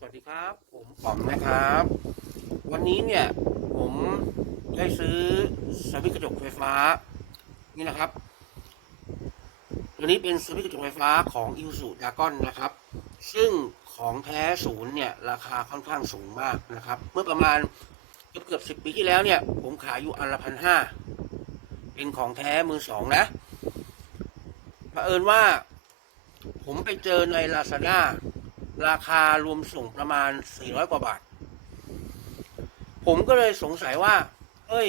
สวัสดีครับ ผมป๋อมนะครับ วันนี้เนี่ยผมได้ซื้อสวิตช์กระจกไฟฟ้า นี่นะครับตัวนี้เป็นสวิตช์กระจกไฟฟ้าของอิ s สุดากอนนะครับ ซึ่งของแท้ศูนย์เนี่ยราคาค่อนข้างสูงมากนะครับ เมื่อประมาณเกือบเกือบสิบปีที่แล้วเนี่ยผมขายอยู่อันละพันห้าเป็นของแท้มือสองนะเผอิญว่า ผมไปเจอในลาซาด้า ราคารวมส่งประมาณ 400 กว่าบาท ผมก็เลยสงสัยว่า เอ้ย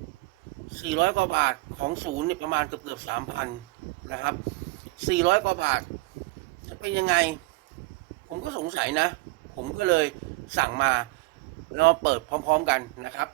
400 กว่าบาทของศูนย์เนี่ยประมาณเกือบเกือบ3,000 นะครับ 400 กว่าบาท จะเป็นยังไง ผมก็สงสัยนะ ผมก็เลยสั่งมาแล้วมาเปิดพร้อม ๆ กันนะครับ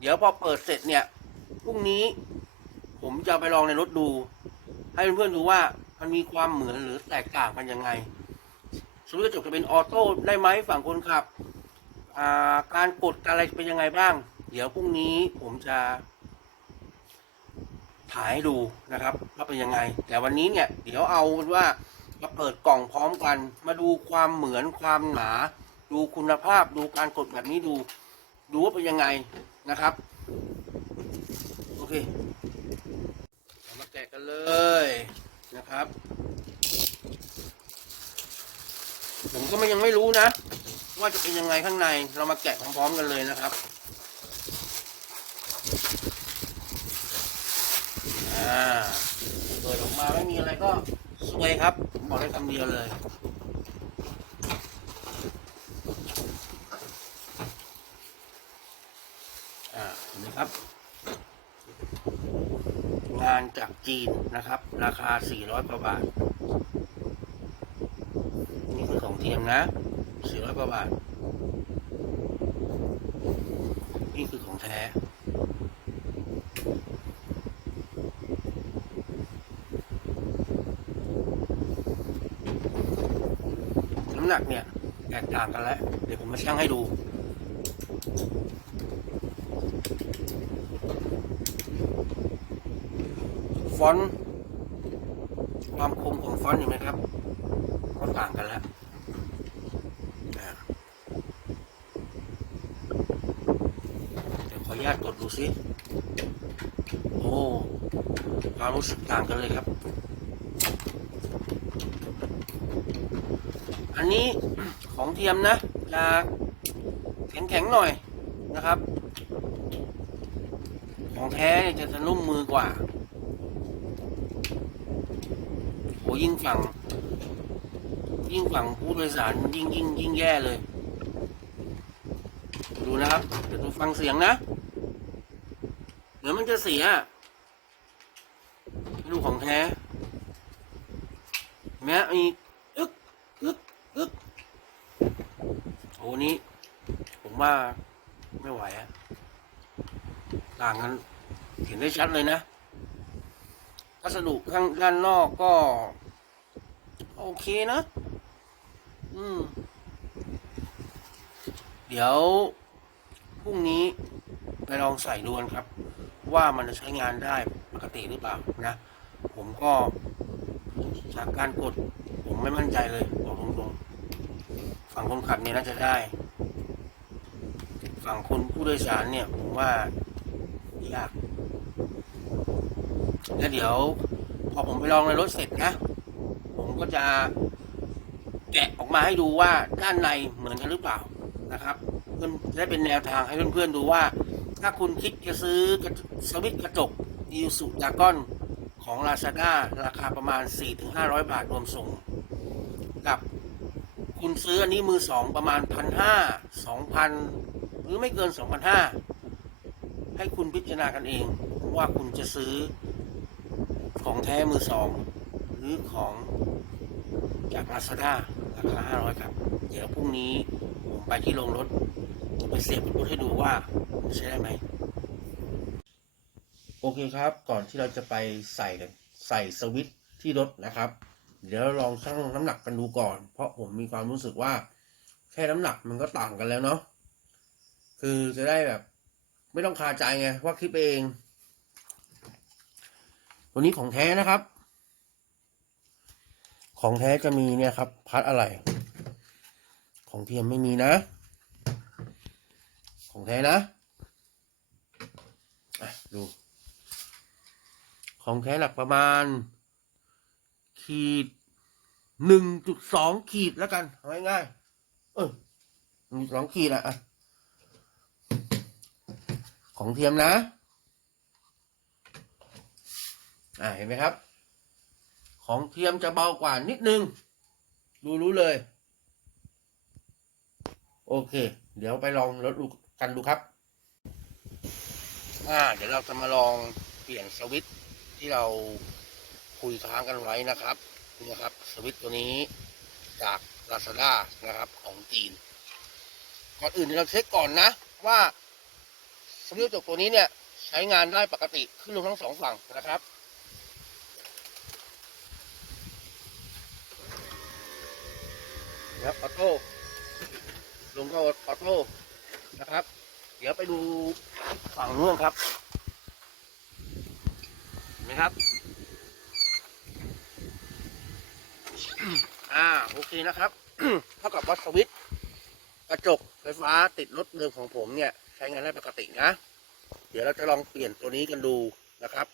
เดี๋ยวพอเปิดเสร็จเนี่ยพรุ่งนี้ ผมจะไปลองในรถดู ให้เพื่อนๆดูว่ามันมีความเหมือนหรือแตกต่างกันยังไง สวิตช์กระจกจะเป็นออโต้ได้ไหมฝั่งคนขับาการกดการอะไรเป็นยังไงบ้าง เดี๋ยวพรุ่งนี้ผมจะถ่ายให้ดูนะครับว่าเป็นยังไง แต่วันนี้เนี่ยเดี๋ยวเอาเป็นว่ามาเปิดกล่องพร้อมกัน มาดูความเหมือนความหนา ดูคุณภาพดูการกดแบบนี้ดู ดูว่าเป็นยังไงนะครับ โอเคมาแกะกันเลยนะครับ ผมก็ไม่ยังไม่รู้นะ ว่าจะเป็นยังไงข้างในเรามาแกะพร้อมๆกันเลยนะครับอ่าเปิดออกมาไม่มีอะไรก็สวยครับผมบอกได้คำเดียวเลยอ่าเห็นไหมครับ งานจากจีนนะครับ ราคา 400กว่าบาท เทียมนะ400กว่าบาท นี่คือของแท้น้ำหนักเนี่ยแตกต่างกันแล้ว เดี๋ยวผมมาชั่งให้ดูฟอนต์ความคมของฟอนต์เห็นไหมครับ ก็ต่างกันแล้วอ่าเดี๋ยวขออนุญาต กดดูซิโอ้ความรู้สึกต่างกันเลยครับ อันนี้ของเทียมนะจะแข็งๆหน่อยนะครับ ของแท้จะจะนุ่มมือกว่าโหยิ่งฝั่ง ยิ่งฝั่งผู้โดยสารยิ่งยิ่งยิ่งแย่เลย ดูนะครับ เดี๋ยวดูฟังเสียงนะ ดี๋ยวมันจะเสียดูของแท้เห็นไหมมีอึกอึกอึกโอ้นี้ ผมว่าไม่ไหวอะต่างกันเห็นได้ชัดเลยนะวัสดุข้างด้านนอกก็ โอเคนะ อืม เดี๋ยวพรุ่งนี้ไปลองใส่ดูนครับ ว่ามันจะใช้งานได้ปกติหรือเปล่านะ ผมก็จากการกด ผมไม่มั่นใจเลยบอกตรงๆฝั่งคนขับเนี่ยน่าจะได้ ฝั่งคนผู้โดยสารเนี่ย ผมว่ายากแล้วเดี๋ยว พอผมไปลองในรถเสร็จนะ ผมก็จะแกะออกมาให้ดูว่าด้านในเหมือนกันหรือเปล่านะครับเพื่อนจะได้เป็นแนวทางให้เพื่อนๆดูว่า ถ้าคุณคิดจะซื้อสวิตกระจกอิวสุดากอนของ Lazada ราคาประมาณ 4-500 บาทรวมส่ง กับคุณซื้ออันนี้มือสองประมาณพันห้าสองพันหรือไม่เกินสองพันห้าให้คุณพิจารณากันเองว่าคุณจะซื้อของแท้มือสองหรือของจาก Lazada ราคาห้าร้อยครับ เดี๋ยวพรุ่งนี้ผมไปที่โรงรถ ไปเสียบรถให้ดูว่าใช้ได้ไหมโอเคครับ ก่อนที่เราจะไปใส่กันใส่สวิตช์ที่รถนะครับ เดี๋ยวเราลองชั่งน้ำหนักกันดูก่อน เพราะผมมีความรู้สึกว่า แค่น้ำหนักมันก็ต่างกันแล้วเนาะคือจะได้แบบ ไม่ต้องคาใจไงว่าคิดไปเอง ตัวนี้ของแท้นะครับ ของแท้จะมีเนี่ยครับ พัดอะไร ของเทียมไม่มีนะ ของแท้นะะดู ของแท้หนักประมาณ ขีดหนึ่งจุดสองขีดแล้วกันเอาง่ายๆเออหนึ่งสองขีดอะ่ะของเทียมนะ อ่าเห็นไหมครับ ของเทียมจะเบากว่านิดนึง ดูรู้เลย โอเค เดี๋ยวไปลองรถดูก กันดูครับ อ่า เดี๋ยวเราจะมาลองเปลี่ยนสวิตที่เราคุยค้างกันไว้นะครับนี่นะครับ สวิตตัวนี้จาก Lazada นะครับ ของจีน ก่อนอื่นเราเช็คก่อนนะว่าสวิตช์กระจกตัวนี้เนี่ยใช้งานได้ปกติขึ้นลงทั้งสองฝั่งนะครับนะครับออโต้ลงก็ออโต้ นะครับ เดี๋ยวไปดูฝั่งนู้นครับเห็นไหมครับ อ่าโอเคนะครับเท่ากับว่าสวิตกระจกไฟฟ้าติดรถเดิมของผมเนี่ย ใช้งานได้ปกตินะ เดี๋ยวเราจะลองเปลี่ยนตัวนี้กันดูนะครับ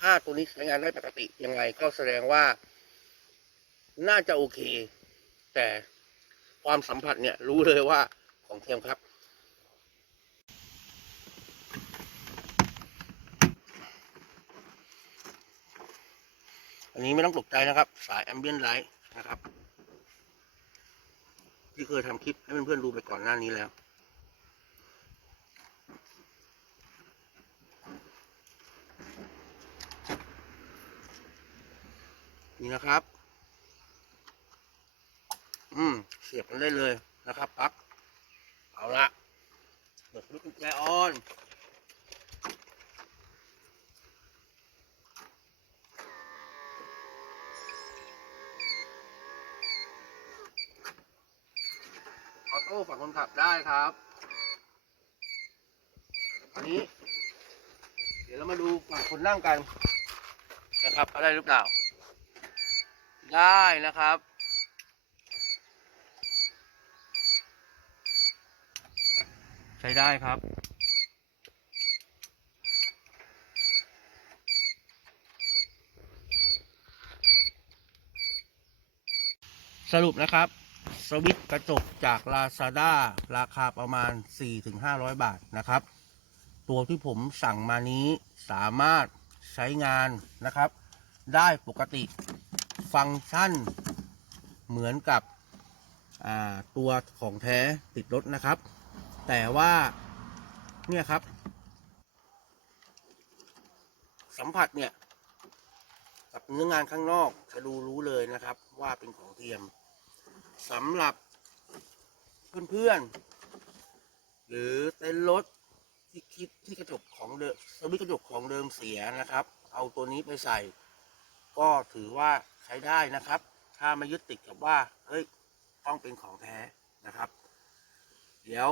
ถ้าตัวนี้ใช้งานได้ปกติยังไงก็แสดงว่า น่าจะโอเค แต่ความสัมผัสเนี่ยรู้เลยว่าของเทียมครับ นนี้ไม่ต้องตกใจนะครับ สายแอมเบียนไลท์นะครับ ที่เคยทำคลิปให้เพื่อนๆดูไปก่อนหน้านี้แล้ว นี่นะครับ อืม เสียบกันได้เลยนะครับปลั๊กเอาละเปิดลูกกุญแจออน ออโต้ ฝั่งคนขับได้ครับ อันนี้ เดี๋ยวเรามาดูฝั่งคนนั่งกันนะครับเอาได้หรือเปล่า ได้นะครับใช้ได้ครับ สรุปนะครับ สวิตกระจกจาก Lazada ราคาประมาณ 4-500 บาทนะครับ ตัวที่ผมสั่งมานี้สามารถใช้งานนะครับ ได้ปกติฟังก์ชันเหมือนกับตัวของแท้ติดรถนะครับ แต่ว่าเนี่ยครับ สัมผัสเนี่ย กับเนื้องานข้างนอกจะดูรู้เลยนะครับ ว่าเป็นของเทียม สำหรับเพื่อนๆ หรือเต้นรถที่คิดที่กระจกของเดิมสวิตช์กระจกของเดิมเสียนะครับ เอาตัวนี้ไปใส่ ก็ถือว่าใช้ได้นะครับ ถ้าไม่ยึดติดกับว่าเฮ้ยต้องเป็นของแท้นะครับ เดี๋ยว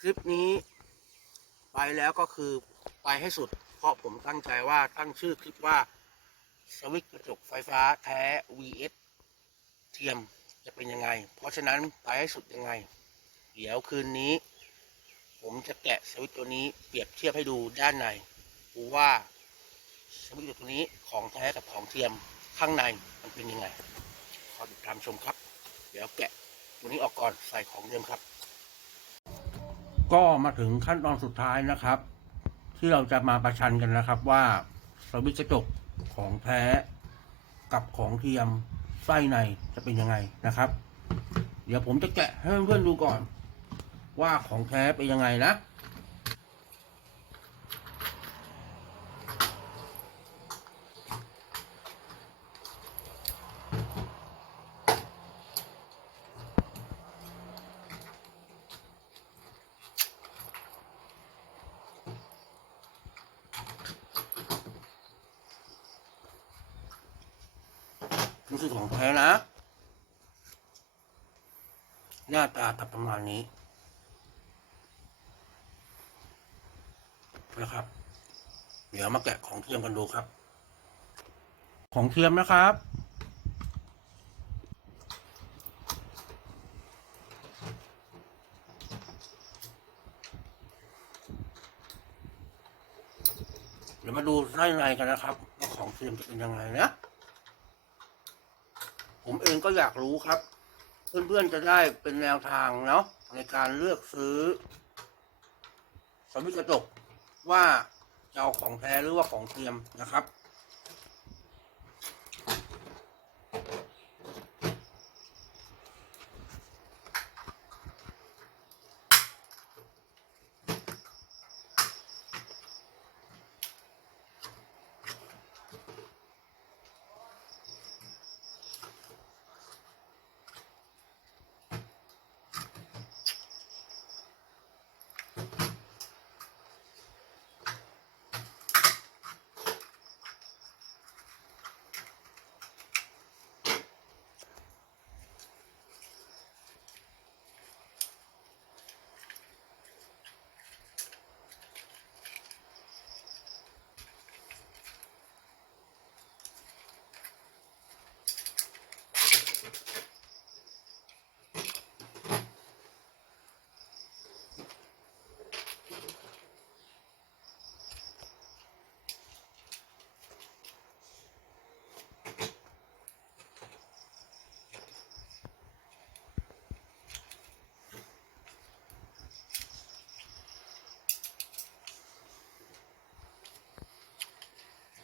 คลิปนี้ ไปแล้วก็คือไปให้สุด เพราะผมตั้งใจว่าตั้งชื่อคลิปว่าสวิตช์กระจกไฟฟ้าแท้ vs เทียม จะเป็นยังไง เพราะฉะนั้นไปให้สุดยังไง เดี๋ยวคืนนี้ ผมจะแกะสวิตตัวนี้เปรียบเทียบให้ดูด้านในดูว่าสวิตตัวนี้ของแท้กับของเทียมข้างในมันเป็นยังไง ขอติดตามชมครับ เดี๋ยวแกะตัวนี้ออกก่อนใส่ของเดิมครับ ก็มาถึงขั้นตอนสุดท้ายนะครับ ที่เราจะมาประชันกันนะครับว่าสวิตกระจกของแท้กับของเทียม ไส้ในจะเป็นยังไงนะครับ เดี๋ยวผมจะแกะให้เพื่อนๆดูก่อน ว่าของแท้เป็นยังไงนะ นี่คืของแท้นะ หน้าตากับประมาณนี้นะครับ เดี๋ยวมาแกะของเทียมกันดูครับ ของเทียมนะครับ เดี๋ยวมาดูไส้ในกันนะครับว่าของเทียมจะเป็นยังไงนะ เองก็อยากรู้ครับ เพื่อนๆจะได้เป็นแนวทางเนาะในการเลือกซื้อสวิตกระจกว่าจะเอาของแท้หรือว่าของเทียมนะครับ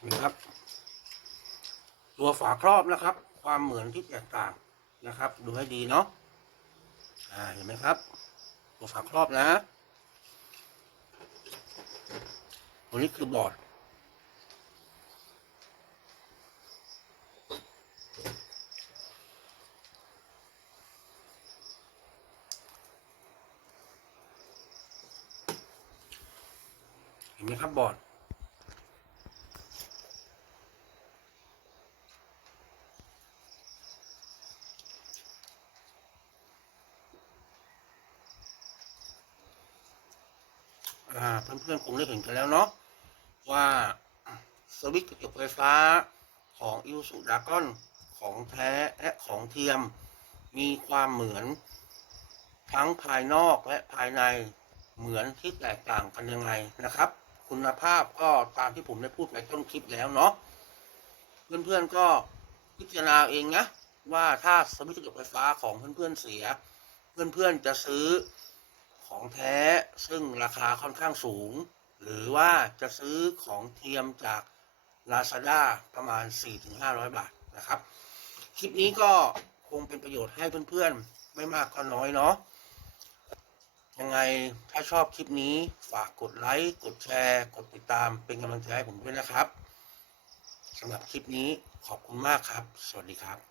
นะครับ ตัวฝาครอบนะครับ ความเหมือนที่แตกต่างนะครับ ดูให้ดีเนาะอ่าเห็นไหมครับ ตัวฝาครอบนะตัวนี้คือบอร์ดเห็นไหมครับบอร์ด อ่า เพื่อนๆคงได้เห็นกันแล้วเนาะว่าสวิตช์กระจกไฟฟ้าของอิ s สุดากอนของแท้และของเทียม มีความเหมือน ทั้งภายนอกและภายในเหมือนที่แตกต่างกันยังไงนะครับ คุณภาพก็ตามที่ผมได้พูดในต้นคลิปแล้วเนาะเพื่อนๆก็พิจารณาเองนะว่าถ้าสวิตช์กระจกไฟฟ้าของเพื่อนๆเสีย เพื่อนๆจะซื้อ ของแท้ซึ่งราคาค่อนข้างสูง หรือว่าจะซื้อของเทียมจาก Lazada ประมาณ 4-500 บาทนะครับ คลิปนี้ก็คงเป็นประโยชน์ให้เพื่อนๆ ไม่มากก็น้อยเนาะยังไงถ้าชอบคลิปนี้ฝากกดไลค์ กดแชร์ กดติดตามเป็นกำลังใจให้ผมด้วยนะครับสำหรับคลิปนี้ขอบคุณมากครับ สวัสดีครับ